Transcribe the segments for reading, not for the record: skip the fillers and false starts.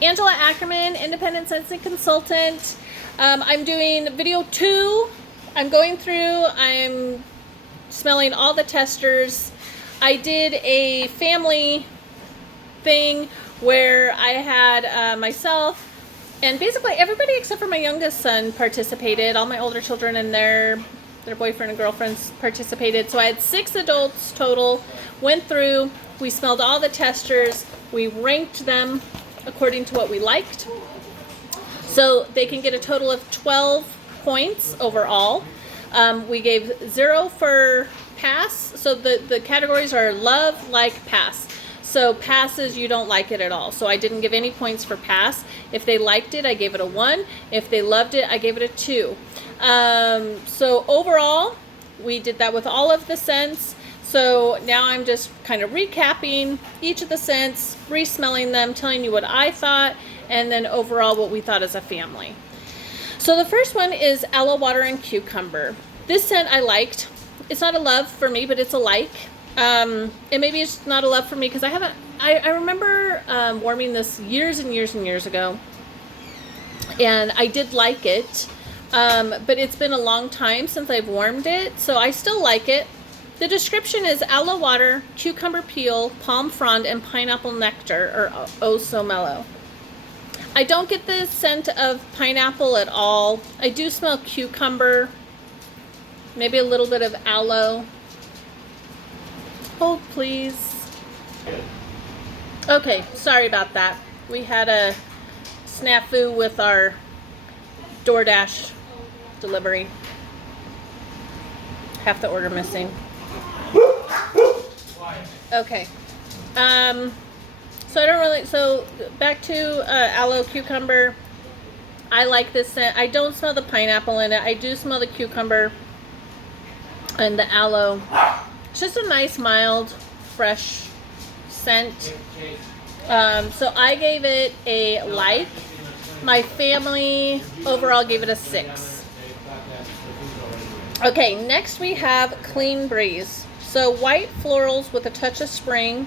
Angela Ackerman, independent Scentsy consultant. I'm doing video 2. I'm going through, I'm smelling all the testers. I did a family thing where I had myself and basically everybody except for my youngest son participated. All my older children and their boyfriend and girlfriends participated. So I had 6 adults total, went through, we smelled all the testers, we ranked them according to what we liked. So they can get a total of 12 points overall. We gave 0 for pass. So the categories are love, like, pass. So pass is you don't like it at all. So I didn't give any points for pass. If they liked it, I gave it a 1. If they loved it, I gave it a 2. So overall, we did that with all of the scents. So now I'm just kind of recapping each of the scents, re-smelling them, telling you what I thought, and then overall what we thought as a family. So the first one is Aloe Water and Cucumber. This scent I liked. It's not a love for me, but it's a like. And maybe it's not a love for me because I remember warming this years and years and years ago. And I did like it. But it's been a long time since I've warmed it, so I still like it. The description is aloe water, cucumber peel, palm frond, and pineapple nectar, or oh so mellow. I don't get the scent of pineapple at all. I do smell cucumber, maybe a little bit of aloe. Hold, please. Okay, sorry about that. We had a snafu with our DoorDash delivery. Half the order missing. Okay. So I don't really, so back to aloe cucumber. I like this scent. I don't smell the pineapple in it. I do smell the cucumber and the aloe. It's just a nice, mild, fresh scent. So I gave it a like. My family overall gave it a 6. Okay, next we have Clean Breeze. So white florals with a touch of spring.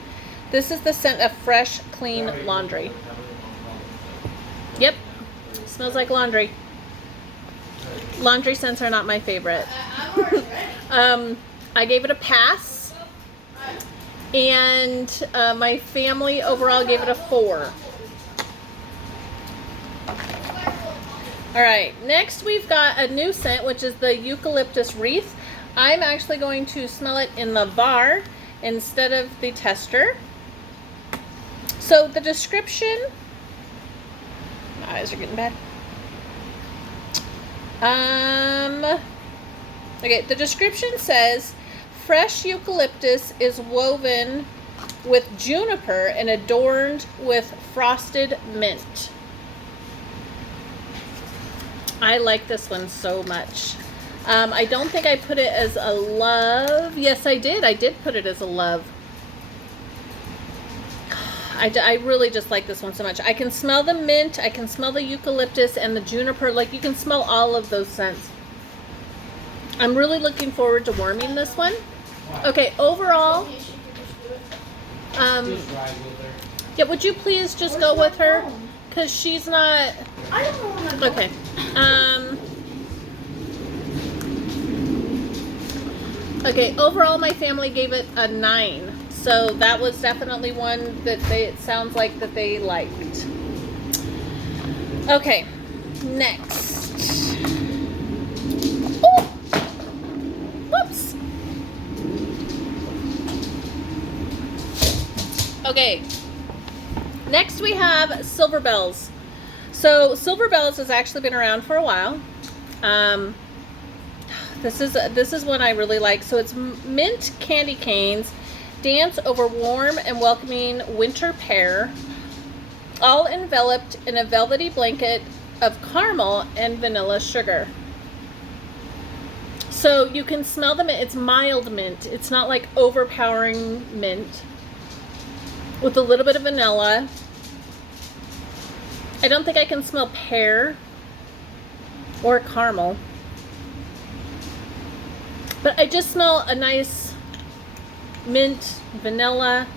This is the scent of fresh, clean laundry. Yep, smells like laundry. Laundry scents are not my favorite. I gave it a pass. And my family overall gave it a 4. All right, next we've got a new scent, which is the Eucalyptus Wreath. I'm actually going to smell it in the bar instead of the tester. So the description, my eyes are getting bad. Okay, the description says, fresh eucalyptus is woven with juniper and adorned with frosted mint. I like this one so much. I don't think I put it as a love. Yes, I did. I did put it as a love. I really just like this one so much. I can smell the mint. I can smell the eucalyptus and the juniper. Like, you can smell all of those scents. I'm really looking forward to warming this one. Okay, overall. Yeah, would you please just go with her? Because she's not... I don't know. Okay. Okay, overall my family gave it a 9. So that was definitely one that it sounds like that they liked. Okay, next. Oh! Whoops. Okay. Next we have Silver Bells. So Silver Bells has actually been around for a while. This is one I really like. So it's mint candy canes, dance over warm and welcoming winter pear, all enveloped in a velvety blanket of caramel and vanilla sugar. So you can smell the mint. It's mild mint. It's not like overpowering mint. With a little bit of vanilla. I don't think I can smell pear or caramel. But I just smell a nice mint, vanilla.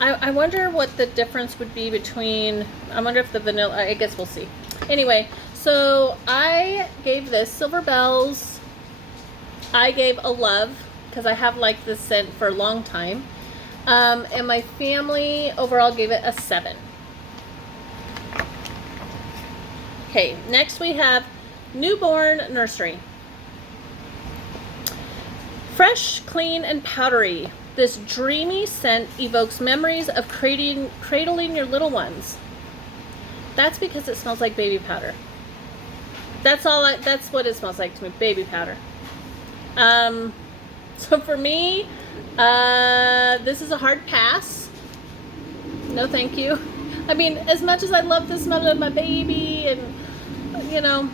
I wonder what the difference would be between, I wonder if the vanilla, I guess we'll see. Anyway, so I gave this Silver Bells. I gave a love because I have liked this scent for a long time. And my family overall gave it a 7. Okay, next we have Newborn Nursery. Fresh, clean, and powdery. This dreamy scent evokes memories of cradling your little ones. That's because it smells like baby powder. That's what it smells like to me, baby powder. So for me, this is a hard pass. No thank you. I mean, as much as I love the smell of my baby and, you know,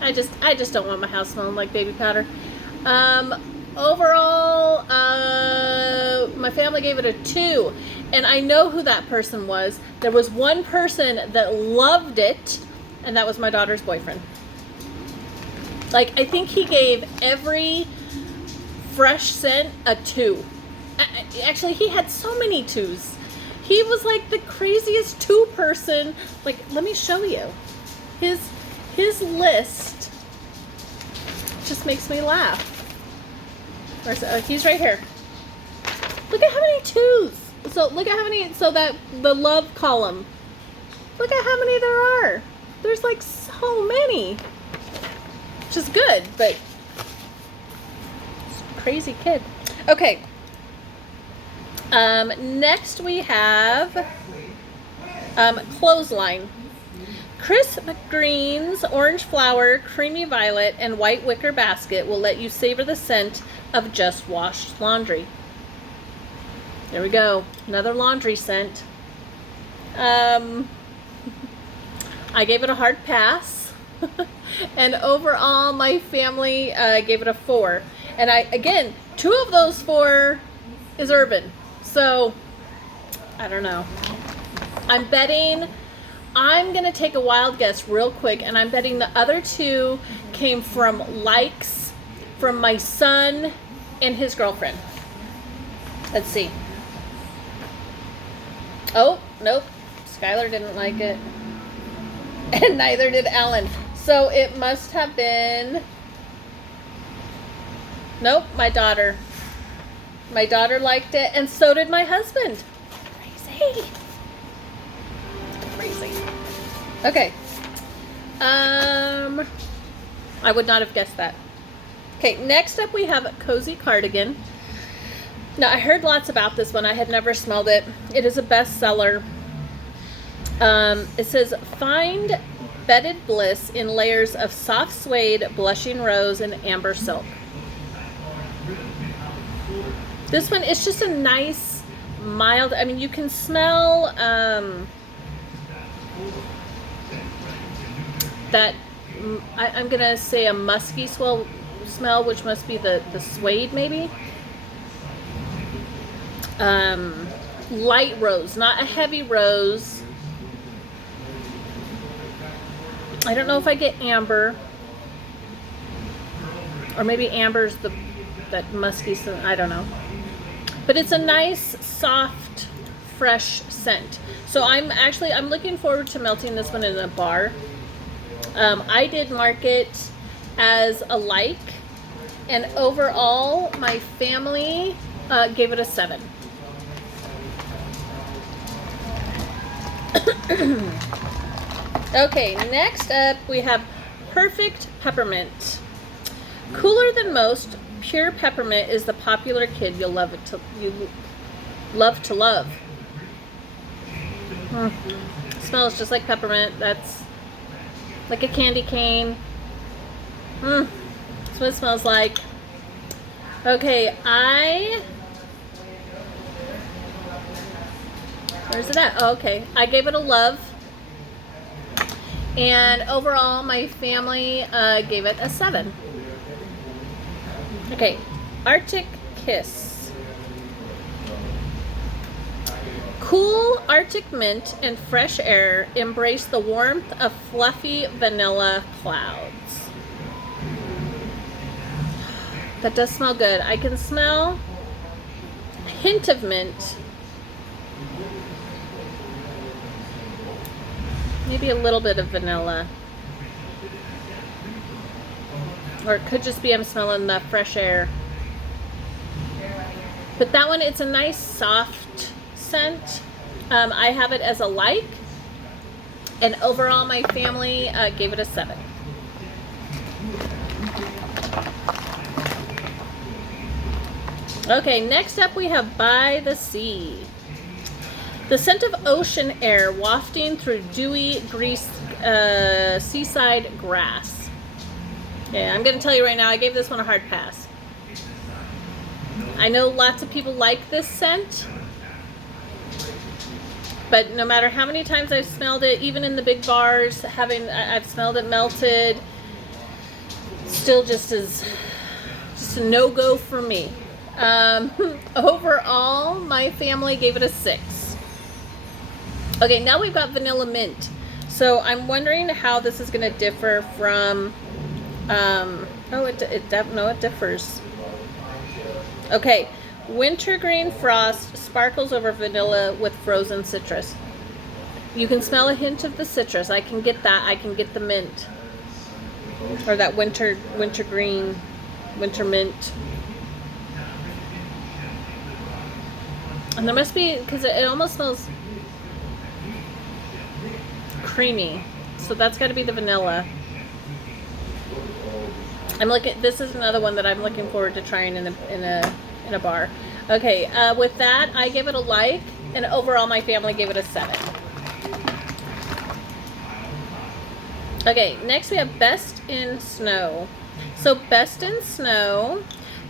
I just don't want my house smelling like baby powder. Overall, my family gave it a 2, and I know who that person was. There was one person that loved it, and that was my daughter's boyfriend. Like, I think he gave every fresh scent a 2. Actually, he had so many 2s. He was like the craziest 2 person. Like, let me show you. His list just makes me laugh. Where's it? Oh, he's right here. Look at how many 2s. So look at how many, so that the love column. Look at how many there are. There's like so many. Which is good, but crazy kid. Okay. Next we have Clothesline. Crisp greens, orange flower, creamy violet, and white wicker basket will let you savor the scent of just washed laundry. There we go. Another laundry scent. I gave it a hard pass. And overall, my family gave it a 4. And again, 2 of those 4 is urban. So, I don't know. I'm going to take a wild guess real quick, and I'm betting the other 2 came from likes from my son and his girlfriend. Let's see. Oh, nope. Skylar didn't like it. And neither did Alan. So it must have been... Nope, my daughter. My daughter liked it, and so did my husband. Crazy. Okay. I would not have guessed that. Okay, next up we have Cozy Cardigan. Now, I heard lots about this one. I had never smelled it. It is a bestseller. It says, find bedded bliss in layers of soft suede, blushing rose, and amber silk. This one is just a nice, mild, I mean, you can smell that, I'm going to say a musky smell, which must be the suede maybe. Light rose, not a heavy rose. I don't know if I get amber, or maybe amber's that musky scent, I don't know. But it's a nice, soft, fresh scent. So I'm looking forward to melting this one in a bar. I did mark it as a like, and overall my family gave it a 7. Okay, next up we have Perfect Peppermint. Cooler than most, pure peppermint is the popular kid you love to love. Smells just like peppermint. That's like a candy cane. That's what it smells like. Okay, where's it at? Oh, okay. I gave it a love. And overall, my family gave it a 7. Okay, Arctic Kiss. Cool Arctic mint and fresh air embrace the warmth of fluffy vanilla clouds. That does smell good. I can smell a hint of mint maybe a little bit of vanilla. Or it could just be I'm smelling the fresh air. But that one, it's a nice soft scent. I have it as a like. And overall, my family gave it a 7. Okay, next up we have By the Sea. The scent of ocean air wafting through dewy, greased seaside grass. Yeah, I'm going to tell you right now, I gave this one a hard pass. I know lots of people like this scent, but no matter how many times I've smelled it, even in the big bars, I've smelled it melted, still just a no-go for me. Overall, my family gave it a 6. Okay, now we've got vanilla mint. So I'm wondering how this is going to differ from, it differs. Okay, wintergreen frost sparkles over vanilla with frozen citrus. You can smell a hint of the citrus. I can get that. I can get the mint. Or that wintergreen, winter mint. And there must be, because it almost smells creamy. So that's got to be the vanilla. This is another one that I'm looking forward to trying in a bar. Okay, with that, I give it a like, and overall my family gave it a 7. Okay, next we have Best in Snow. So Best in Snow,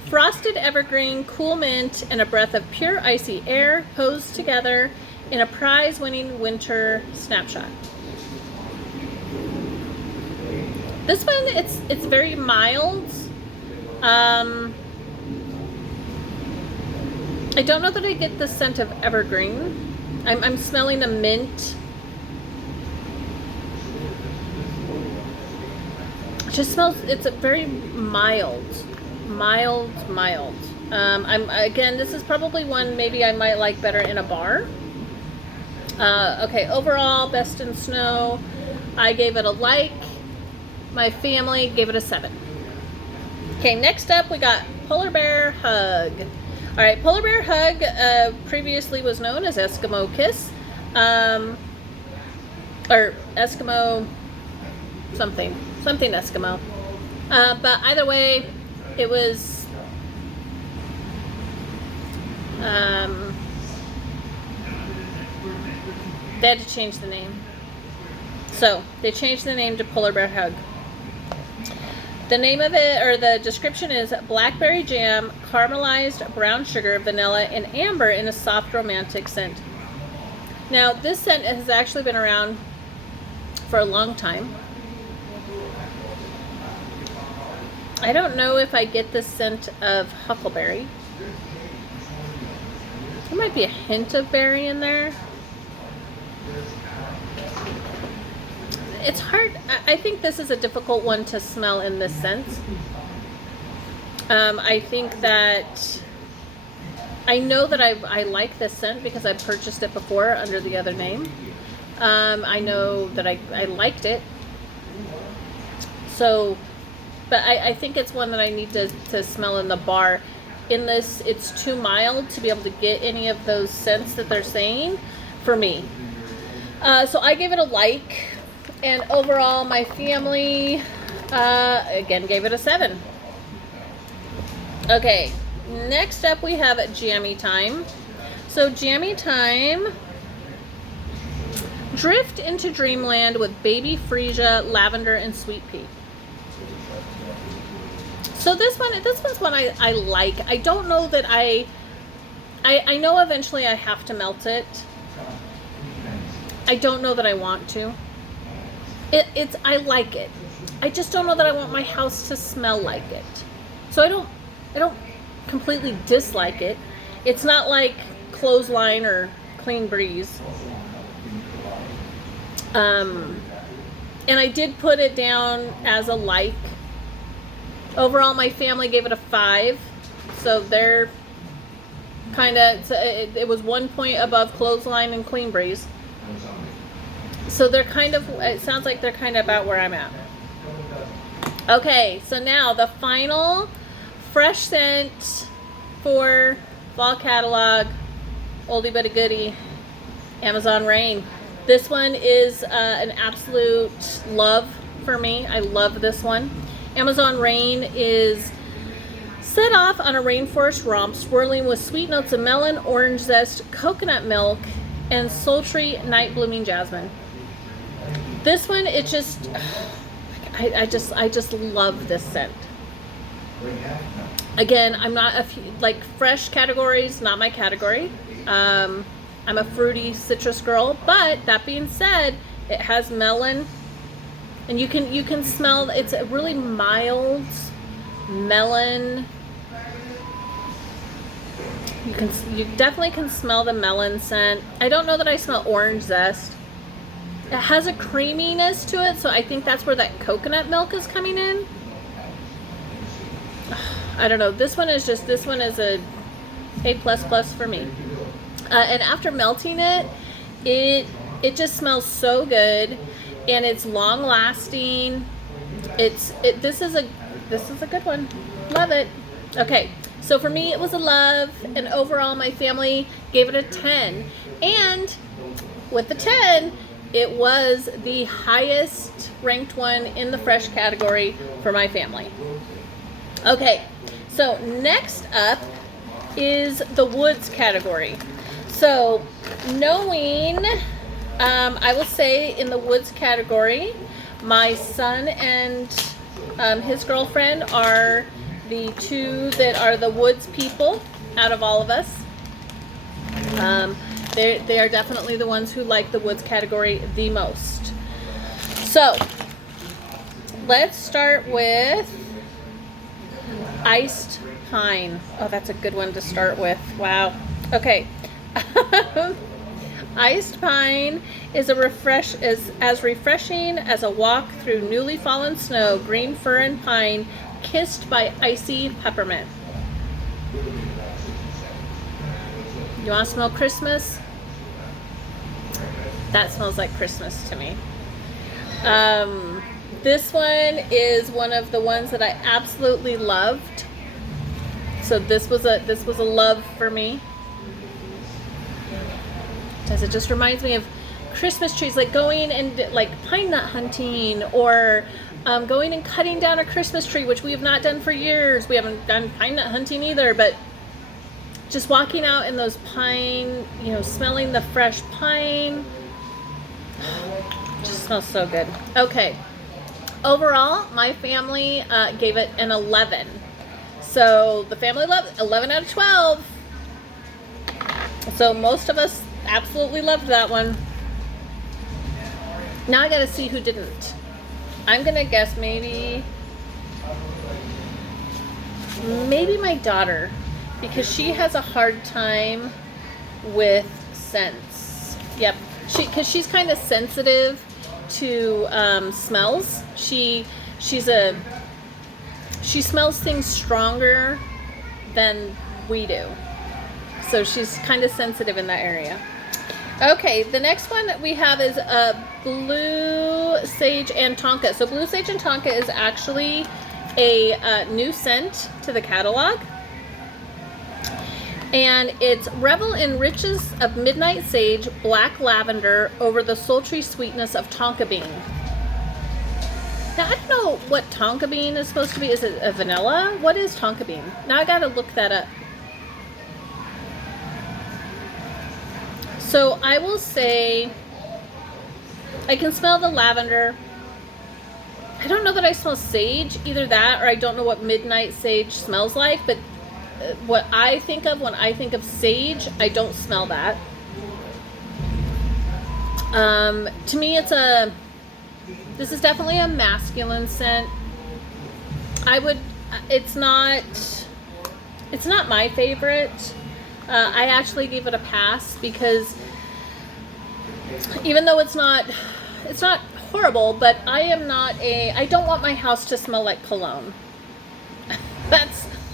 frosted evergreen, cool mint, and a breath of pure icy air posed together in a prize-winning winter snapshot. This one, it's very mild. I don't know that I get the scent of evergreen. I'm smelling a mint. It just smells, it's a very mild. Again, this is probably one maybe I might like better in a bar. Okay, overall, Best in Snow, I gave it a like. My family gave it a 7. Okay, next up we got Polar Bear Hug. All right, Polar Bear Hug previously was known as Eskimo Kiss, or Eskimo something Eskimo. But either way, it was they had to change the name. So they changed the name to Polar Bear Hug. The name of it, or the description, is blackberry jam, caramelized brown sugar, vanilla, and amber in a soft romantic scent. Now, this scent has actually been around for a long time. I don't know if I get the scent of huckleberry. There might be a hint of berry in there. It's hard. I think this is a difficult one to smell in this sense. I think that I know that I like this scent because I purchased it before under the other name. I know that I liked it. So, but I think it's one that I need to smell in the bar. In this, it's too mild to be able to get any of those scents that they're saying for me. So I gave it a like. And overall, my family, again, gave it a 7. Okay, next up we have Jammy Time. So Jammy Time, drift into dreamland with baby freesia, lavender, and sweet pea. So this one's one I like. I don't know that I know eventually I have to melt it. I don't know that I want to. I like it. I just don't know that I want my house to smell like it. So I don't completely dislike it. It's not like Clothesline or Clean Breeze. And I did put it down as a like. Overall, my family gave it a 5. So they're kind of, it was 1 point above Clothesline and Clean Breeze. So they're kind of, it sounds like they're kind of about where I'm at. Okay, so now the final fresh scent for fall catalog, oldie but a goodie, Amazon Rain. This one is an absolute love for me. I love this one. Amazon Rain is set off on a rainforest romp, swirling with sweet notes of melon, orange zest, coconut milk, and sultry night blooming jasmine. This one, it just, I just love this scent. Again, I'm not like fresh categories, not my category. I'm a fruity citrus girl, but that being said, it has melon, and you can smell. It's a really mild melon. You definitely can smell the melon scent. I don't know that I smell orange zest. It has a creaminess to it, so I think that's where that coconut milk is coming in. I don't know. This one is a A++ for me. And after melting it, it just smells so good, and it's long lasting. This is a good one. Love it. Okay. So for me, it was a love, and overall my family gave it a 10. And with the 10, it was the highest ranked one in the fresh category for my family. Okay, so next up is the woods category. So knowing, I will say in the woods category, my son and his girlfriend are the two that are the woods people out of all of us. They are definitely the ones who like the woods category the most. So let's start with iced pine. Oh, that's a good one to start with. Wow. Okay. Iced pine is as refreshing as a walk through newly fallen snow, green fir and pine, kissed by icy peppermint. You want to smell Christmas? That smells like Christmas to me. This one is one of the ones that I absolutely loved. So this was a love for me. Because it just reminds me of Christmas trees, like going and like pine nut hunting, or going and cutting down a Christmas tree, which we have not done for years. We haven't done pine nut hunting either, but just walking out in those pine, smelling the fresh pine. Just smells so good. Okay. Overall, my family gave it an 11. So the family loved 11 out of 12. So most of us absolutely loved that one. Now I gotta see who didn't. I'm gonna guess maybe my daughter, because she has a hard time with scents. Yep, because she's kind of sensitive to smells. She smells things stronger than we do, so she's kind of sensitive in that area. Okay, the next one that we have is Blue Sage and Tonka. So Blue Sage and Tonka is actually a new scent to the catalog. And it's revel in riches of midnight sage, black lavender over the sultry sweetness of tonka bean. Now, I don't know what tonka bean is supposed to be. Is it a vanilla? What is tonka bean? Now I gotta look that up. So I will say I can smell the lavender. I don't know that I smell sage, either that or I don't know what midnight sage smells like, but what I think of when I think of sage, I don't smell that. To me, this is definitely a masculine scent. It's not my favorite. I actually gave it a pass because even though it's not horrible, but I don't want my house to smell like cologne.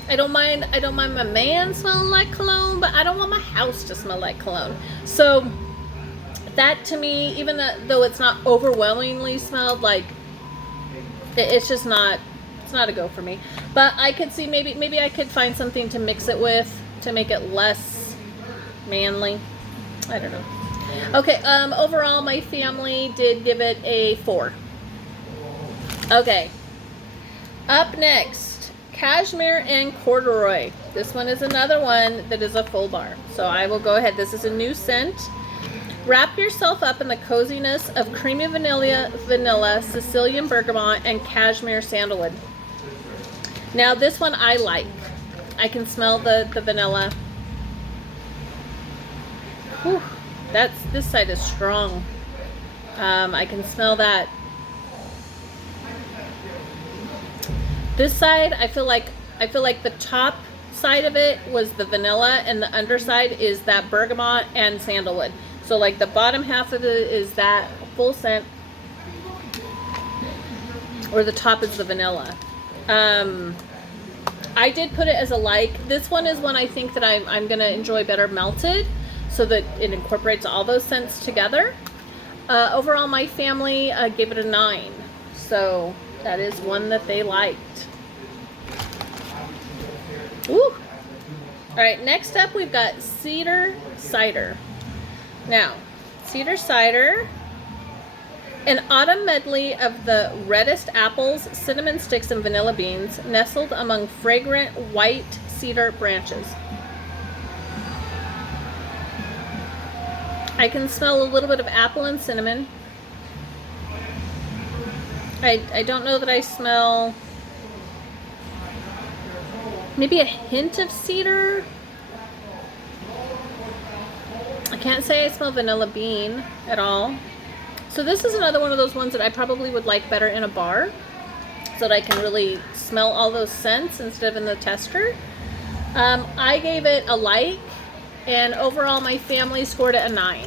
I don't mind my man smelling like cologne, but I don't want my house to smell like cologne. So that to me, even though it's not overwhelmingly smelled, like it's just not, it's not a go for me. But I could see maybe I could find something to mix it with to make it less manly. I don't know. Okay, overall my family did give it a 4. Okay, up next, Cashmere and Corduroy. This one is another one that is a full bar, so I will go ahead. This is a new scent. Wrap yourself up in the coziness of creamy vanilla, Sicilian bergamot, and cashmere sandalwood. Now this one I like. I can smell the vanilla. Whew, this side is strong. I can smell that. This side, I feel like the top side of it was the vanilla, and the underside is that bergamot and sandalwood. So like the bottom half of it is that full scent, or the top is the vanilla. I did put it as a like. This one is one I think that I'm gonna enjoy better melted, so that it incorporates all those scents together. Overall, my family gave it a 9, so that is one that they liked. Ooh. All right, next up we've got Cedar Cider. Now, Cedar Cider, an autumn medley of the reddest apples, cinnamon sticks, and vanilla beans, nestled among fragrant white cedar branches. I can smell a little bit of apple and cinnamon. I don't know that I smell, maybe a hint of cedar. I can't say I smell vanilla bean at all. So this is another one of those ones that I probably would like better in a bar, so that I can really smell all those scents instead of in the tester. I gave it a like, and overall my family scored it a 9.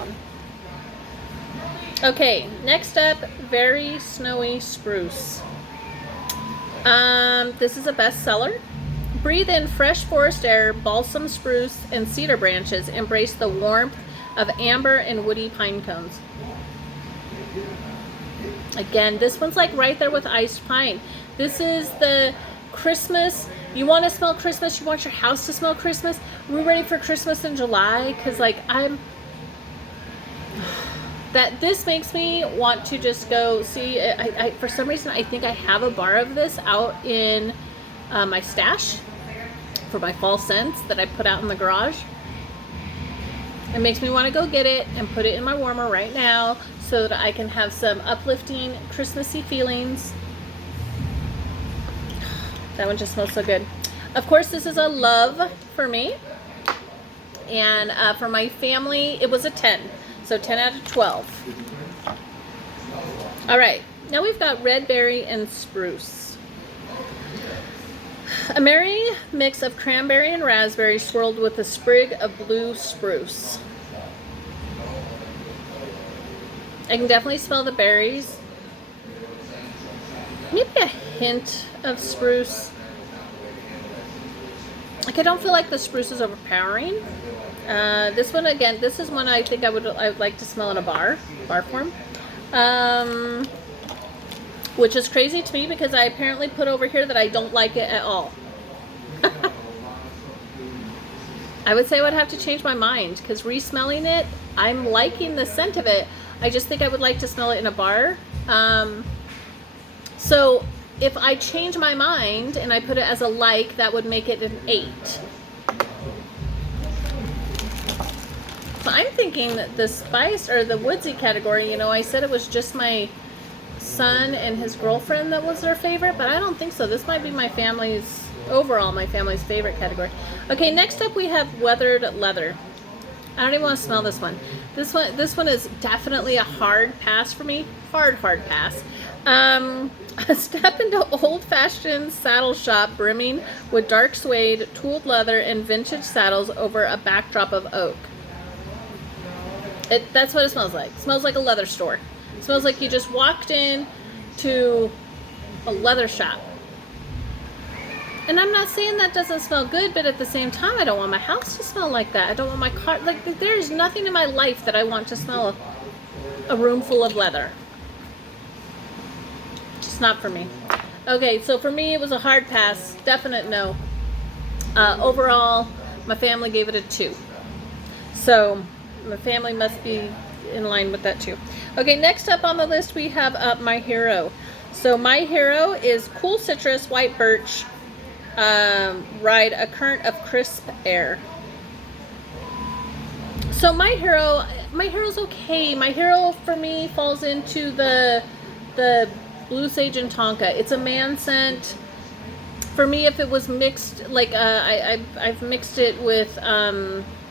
Okay, next up, Very Snowy Spruce. This is a bestseller. Breathe in fresh forest air, balsam spruce, and cedar branches. Embrace the warmth of amber and woody pine cones. Again, this one's like right there with iced pine. This is the Christmas. You want to smell Christmas? You want your house to smell Christmas? We're ready for Christmas in July, because like this makes me want to just go see. I for some reason I think I have a bar of this out in my stash for my fall scents that I put out in the garage. It makes me want to go get it and put it in my warmer right now, so that I can have some uplifting Christmassy feelings. That one just smells so good. Of course, this is a love for me, and for my family it was a 10, so 10 out of 12. All right, now we've got Red Berry and Spruce. A merry mix of cranberry and raspberry swirled with a sprig of blue spruce. I can definitely smell the berries. Maybe a hint of spruce. Like, I don't feel like the spruce is overpowering. This one, again, this is one I think I would like to smell in a bar form. Which is crazy to me, because I apparently put over here that I don't like it at all. I would say I would have to change my mind, because re-smelling it, I'm liking the scent of it. I just think I would like to smell it in a bar. So if I change my mind and I put it as a like, that would make it an 8. So I'm thinking that the spice or the woodsy category, you know, I said it was just my son and his girlfriend that was their favorite, but I don't think so. This might be my family's, overall my family's favorite category. Okay, next up we have Weathered Leather. I don't even want to smell this one. This one is definitely a hard pass for me. Hard pass. A step into old-fashioned saddle shop brimming with dark suede, tooled leather, and vintage saddles over a backdrop of oak. That's what it smells like. It smells like a leather store. It smells like you just walked in to a leather shop. And I'm not saying that doesn't smell good, but at the same time, I don't want my house to smell like that. I don't want my car, like, there's nothing in my life that I want to smell a room full of leather. Just not for me. Okay, so for me it was a hard pass. Definite no. Overall, my family gave it a 2. So my family must be in line with that too. Okay, next up on the list we have My Hero. So My Hero is cool citrus, white birch, ride a current of crisp air. So My Hero's okay. My Hero for me falls into the blue sage and tonka. It's a man scent. For me, if it was mixed, like I've mixed it with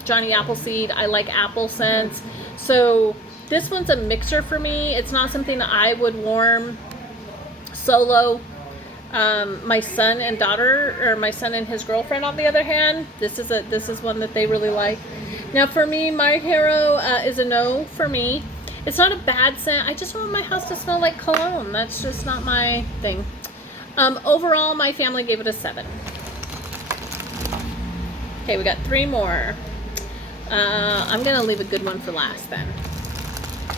Johnny Appleseed. I like apple scents. So this one's a mixer for me. It's not something that I would warm solo. My son and daughter, or my son and his girlfriend, on the other hand, this is one that they really like. Now for me, My Hero is a no for me. It's not a bad scent. I just want my house to smell like cologne. That's just not my thing. Overall, my family gave it a 7. Okay, we got 3 more. I'm gonna leave a good one for last then.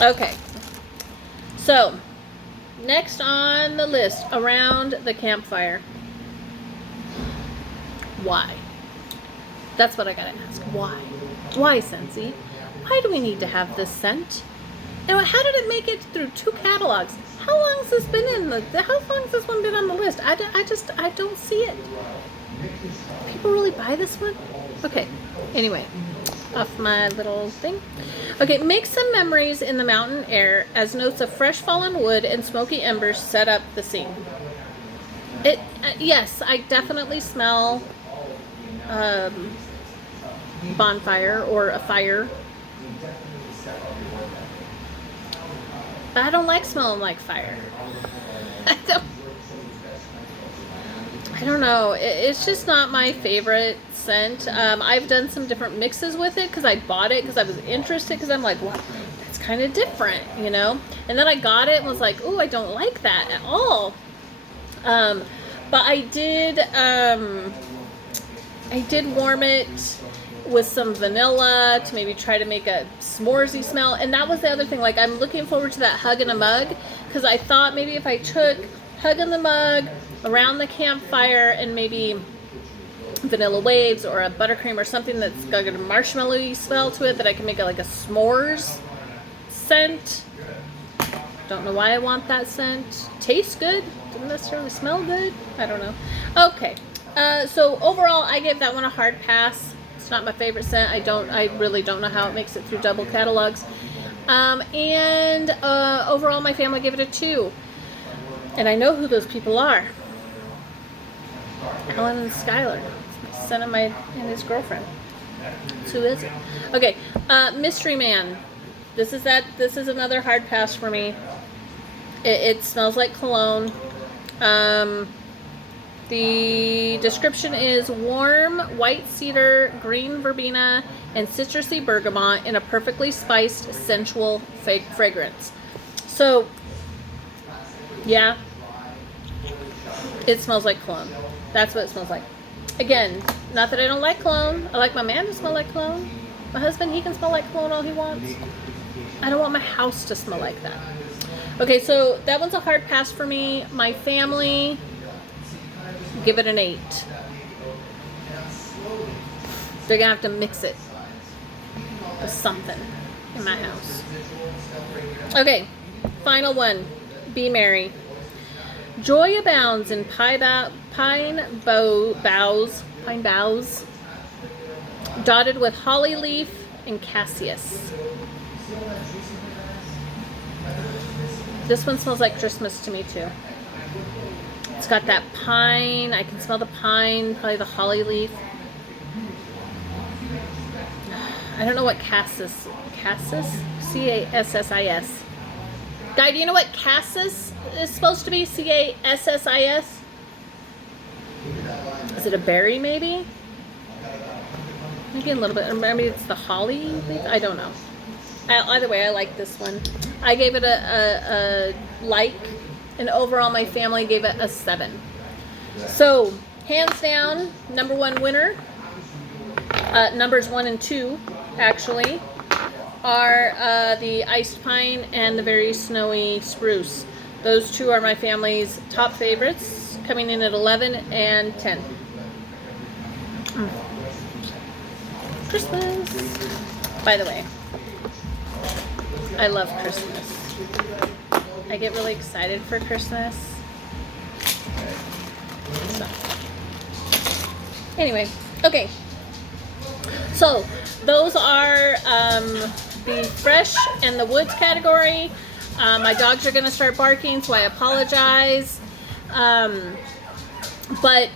Okay, so next on the list, Around the Campfire. Why? That's what I gotta ask. Why? Why, Scentsy? Why do we need to have this scent? And how did it make it through 2 catalogs? How long has this been in how long has this one been on the list? I don't see it. People really buy this one? Okay, anyway, off my little thing. Okay, make some memories in the mountain air as notes of fresh fallen wood and smoky embers set up the scene. Yes, I definitely smell bonfire or a fire. But I don't like smelling like fire. I don't know. It's just not my favorite scent. I've done some different mixes with it because I bought it because I was interested, because I'm like, well, that's kind of different, you know? And then I got it and was like, oh, I don't like that at all. But I did warm it with some vanilla to maybe try to make a s'moresy smell. And that was the other thing. Like, I'm looking forward to that Hug in a Mug, because I thought maybe if I took Hug in the Mug, Around the Campfire, and maybe Vanilla Waves or a buttercream or something that's got a marshmallowy smell to it, that I can make it like a s'mores scent. Don't know why I want that scent. Tastes good. Doesn't necessarily smell good. I don't know. Okay. So overall, I gave that one a hard pass. It's not my favorite scent. I really don't know how it makes it through double catalogs. Overall, my family gave it a 2. And I know who those people are. Alan and Skylar. It's my son and his girlfriend. So who is it? Okay, Mystery Man. This is another hard pass for me. It smells like cologne. The description is warm white cedar, green verbena, and citrusy bergamot in a perfectly spiced, sensual fragrance. So, yeah, it smells like cologne. That's what it smells like. Again, not that I don't like cologne. I like my man to smell like cologne. My husband, he can smell like cologne all he wants. I don't want my house to smell like that. Okay, so that one's a hard pass for me. My family, give it an 8. They're gonna have to mix it with something in my house. Okay, final one. Be merry. Joy abounds in pine boughs, dotted with holly leaf and cassius. This one smells like Christmas to me too. It's got that pine. I can smell the pine, probably the holly leaf. I don't know what cassis? C-A-S-S-I-S. Guy, do you know what cassis is supposed to be? C-A-S-S-I-S? Is it a berry, maybe? Maybe a little bit. Or maybe it's the holly leaf? I don't know. Either way, I like this one. I gave it a like. And overall, my family gave it a 7. So, hands down, number 1 winner. Numbers 1 and 2, actually. are the iced pine and the very snowy spruce. Those two are my family's top favorites, coming in at 11 and 10. Christmas. By the way, I love Christmas. I get really excited for Christmas. So. Anyway, okay. So those are the fresh and the woods category. My dogs are going to start barking, so I apologize. But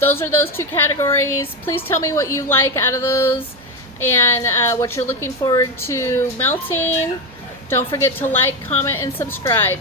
those are those two categories. Please tell me what you like out of those and what you're looking forward to melting. Don't forget to like, comment, and subscribe.